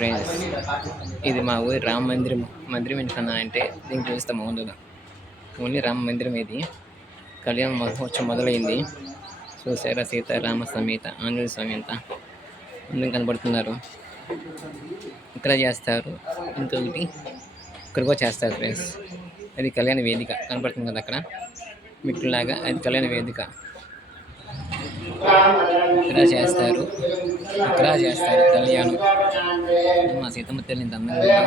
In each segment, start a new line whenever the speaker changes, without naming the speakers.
Friends ఇది మా ఊరి రామ మందిరం మందిరం ఎందుకన్నా అంటే దీనికి చూస్తాం ముందుగా. ఓన్లీ రామ మందిరం ఇది. కళ్యాణ మహోత్సవం మొదలైంది. చూసారా సీతారామ సమేత ఆంజనేయ స్వామి అంతా? అందరం కనబడుతున్నారు. ఇక్కడ చేస్తారు. ఇంకొకటి ఇక్కడ కూడా చేస్తారు ఫ్రెండ్స్. అది కళ్యాణ వేదిక. కనబడుతుంది కదా అక్కడ? మిట్టులాగా అది కళ్యాణ వేదిక. ఇక్కడ చేస్తారు. ఇక్కడ చేస్తారు కళ్యాణం. మా సీతమ్మ తల్లిని అందంగా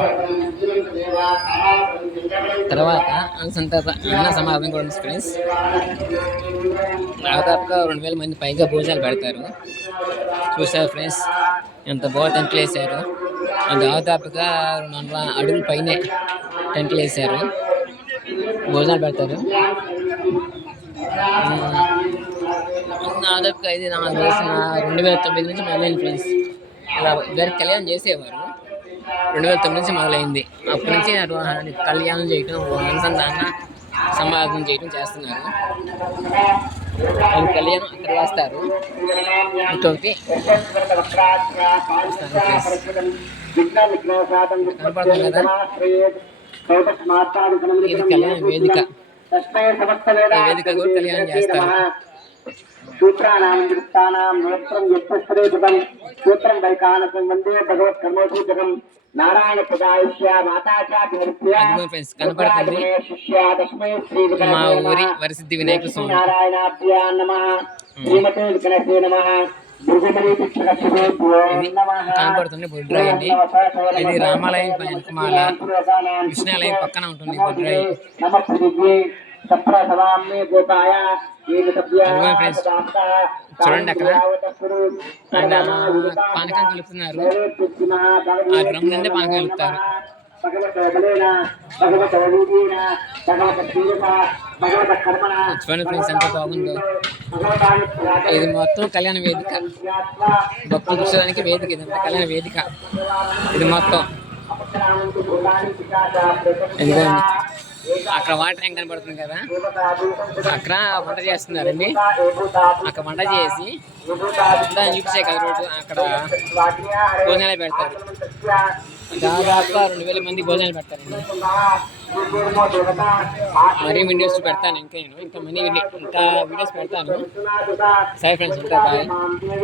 తర్వాత సంత అన్న సమాపం కూడా ఉంది ఫ్రెండ్స్ దాదాపుగా రెండు వేల మంది పైగా భోజనాలు పెడతారు. చూసారు ఫ్రెండ్స్ ఎంత బాగా టెంట్లు వేశారు. దాదాపుగా రెండు వందల అడుగుల పైనే టెంట్లు వేశారు. భోజనాలు పెడతారు. దాదాపుగా ఇది నాకు తెలిసిన రెండు వేల తొమ్మిది నుంచి మొదలైంది ఫ్రెండ్స్ అలా వేరే కళ్యాణం చేసేవారు. రెండు వేల తొమ్మిది నుంచి మొదలైంది. అప్పటి నుంచి కళ్యాణం చేయటం అనుసంధాన సమాధానం చేయటం చేస్తున్నారు. వాళ్ళు కళ్యాణం అక్కడ వేస్తారు ఇంకొకటి కనపడుతుంది కదా? ఇది కళ్యాణ వేదిక. ఈ వేదిక కూడా కళ్యాణం చేస్తారు.
జపం సూత్రం వైకానసం వందే భగవత్ కర్మోపూజకం నారాయణ ప్రదాయుష్య మాతాచార్య
మా ఊరి వరసిద్ధి వినాయక స్వామి.
నారాయణాభ్యా నమ. శ్రీమతే నమ. భృగమణి పిక్షకక్షిభ్యో
ఇది
నమః.
కనపడుతుంది బొడ్రాయి అండి. ఇది రామాలయం వెనకమాల కృష్ణాలయం పక్కన ఉంటుంది బొడ్రాయి చూడండి అక్కడ. అండ్ పానకం కలుపుతున్నారు. ఆ డ్రమ్ నుండే పానకం కలుపుతారు. చూడండి ఫ్రెండ్స్ ఎంత బాగుందో. ఇది మొత్తం కళ్యాణ వేదిక. భక్తులు కూర్చోడానికి వేదిక ఇది కళ్యాణ వేదిక. ఇది మొత్తం. అక్కడ వాటర్ ట్యాంక్ కనబడుతుంది కదా. అక్కడ వంట చేస్తున్నారండి. అక్కడ వంట చేసి దాన్ని చూపించే కదా రోడ్డు. అక్కడ భోజనాలు పెడతారు. దాదాపు రెండు వేల మంది భోజనాలు పెడతారండి. మరీ వీడియోస్ పెడతాను ఇంకా నేను. ఇంకా మనీ ఇంకా వీడియోస్ పెడతాను. సరే ఫ్రెండ్స్ ఉంటా బాయ్.